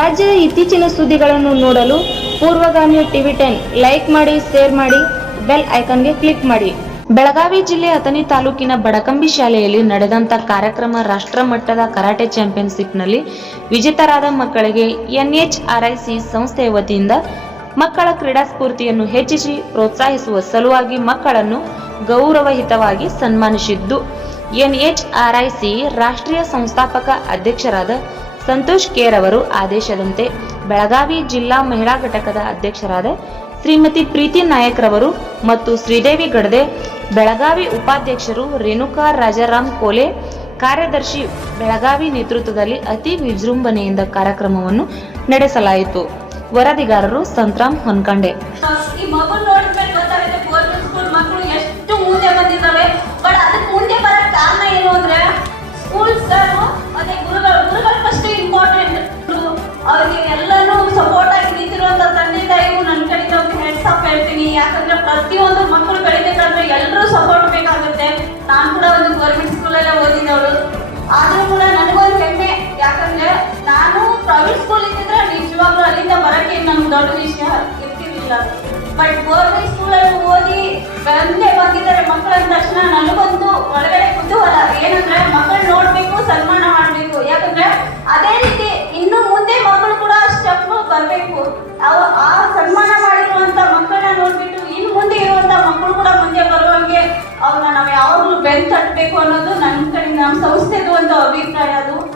ರಾಜ್ಯದ ಇತ್ತೀಚಿನ ಸುದ್ದಿಗಳನ್ನು ನೋಡಲು ಪೂರ್ವಗಾಮಿ ಟಿವಿ 10 ಲೈಕ್ ಮಾಡಿ, ಶೇರ್ ಮಾಡಿ, ಬೆಲ್ ಐಕಾನ್ಗೆ ಕ್ಲಿಕ್ ಮಾಡಿ. ಬೆಳಗಾವಿ ಜಿಲ್ಲೆ ಅಥಣಿ ತಾಲೂಕಿನ ಬಡಕಂಬಿ ಶಾಲೆಯಲ್ಲಿ ನಡೆದಂತ ಕಾರ್ಯಕ್ರಮ ರಾಷ್ಟ್ರ ಮಟ್ಟದ ಕರಾಟೆ ಚಾಂಪಿಯನ್ಶಿಪ್ನಲ್ಲಿ ವಿಜೇತರಾದ ಮಕ್ಕಳಿಗೆ NHRIC ಸಂಸ್ಥೆಯ ವತಿಯಿಂದ ಮಕ್ಕಳ ಕ್ರೀಡಾ ಸ್ಫೂರ್ತಿಯನ್ನು ಹೆಚ್ಚಿಸಿ ಪ್ರೋತ್ಸಾಹಿಸುವ ಸಲುವಾಗಿ ಮಕ್ಕಳನ್ನು ಗೌರವಯುತವಾಗಿ ಸನ್ಮಾನಿಸಿದ್ದು. NHRIC ರಾಷ್ಟ್ರೀಯ ಸಂಸ್ಥಾಪಕ ಅಧ್ಯಕ್ಷರಾದ ಸಂತೋಷ್ ಕೇರ್ ಅವರು ಆದೇಶದಂತೆ ಬೆಳಗಾವಿ ಜಿಲ್ಲಾ ಮಹಿಳಾ ಘಟಕದ ಅಧ್ಯಕ್ಷರಾದ ಶ್ರೀಮತಿ ಪ್ರೀತಿ ನಾಯಕ್ ರವರು ಮತ್ತು ಶ್ರೀದೇವಿ ಗಡದೆ, ಬೆಳಗಾವಿ ಉಪಾಧ್ಯಕ್ಷರು ರೇಣುಕಾ ರಾಜಾರಾಮ್ ಕೋಲೆ, ಕಾರ್ಯದರ್ಶಿ ಬೆಳಗಾವಿ ನೇತೃತ್ವದಲ್ಲಿ ಅತಿ ವಿಜೃಂಭಣೆಯಿಂದ ಕಾರ್ಯಕ್ರಮವನ್ನು ನಡೆಸಲಾಯಿತು. ವರದಿಗಾರರು ಸಂತರಾಮ್ ಹೊನ್ಕಂಡೆ. ಅವ್ರಿಗೆ ಎಲ್ಲಾನು ಸಪೋರ್ಟ್ ಆಗಿ ನಿಂತಿರುವಂತ ತಂದೆ ತಾಯಿಗೂ ನನ್ನ ಕಡೆಯಿಂದ ಹೆಡ್ಸ್ ಅಪ್ ಹೇಳ್ತೀನಿ. ಯಾಕಂದ್ರೆ ಪ್ರತಿಯೊಂದು ಮಕ್ಕಳು ಬೆಳಿಬೇಕಾದ್ರೆ ಎಲ್ಲರೂ ಸಪೋರ್ಟ್ ಬೇಕಾಗುತ್ತೆ. ನಾನು ಕೂಡ ಒಂದು ಗೌರ್ಮೆಂಟ್ ಸ್ಕೂಲಲ್ಲೇ ಓದಿದವಳು, ಆದ್ರೂ ಕೂಡ ನನಗೊಂದು ಹೆಮ್ಮೆ. ಯಾಕಂದ್ರೆ ನಾನು ಪ್ರೈವೇಟ್ ಸ್ಕೂಲ್ ಇದ್ದಿದ್ರೆ ನಿಜವಾಗ್ಲೂ ಅಲ್ಲಿಂದ ಬರಕ್ಕೆ ನಮ್ಗೆ ದೊಡ್ಡ ವಿಷಯ ಇರ್ತಿರ್ಲಿಲ್ಲ. ಬಟ್ ಗೌರ್ಮೆಂಟ್ ಸ್ಕೂಲಲ್ಲಿ ಓದಿ ಬಂದಿದ್ದಾರೆ ಮಕ್ಕಳ ಅಂದ ತಕ್ಷಣ ನನಗೊಂದು ಒಳಗಡೆ ಕುತೂಹಲ ಏನಂದ್ರೆ ಮಕ್ಕಳು ನೋಡ್ಬೇಕು, ಸನ್ಮಾನ ಮಾಡ್ಬೇಕು. ಯಾಕಂದ್ರೆ ಅದೇ ರೀತಿ ಇನ್ನು ಮುಂದೆ ಮಕ್ಕಳು ಕೂಡ ಅಷ್ಟೇ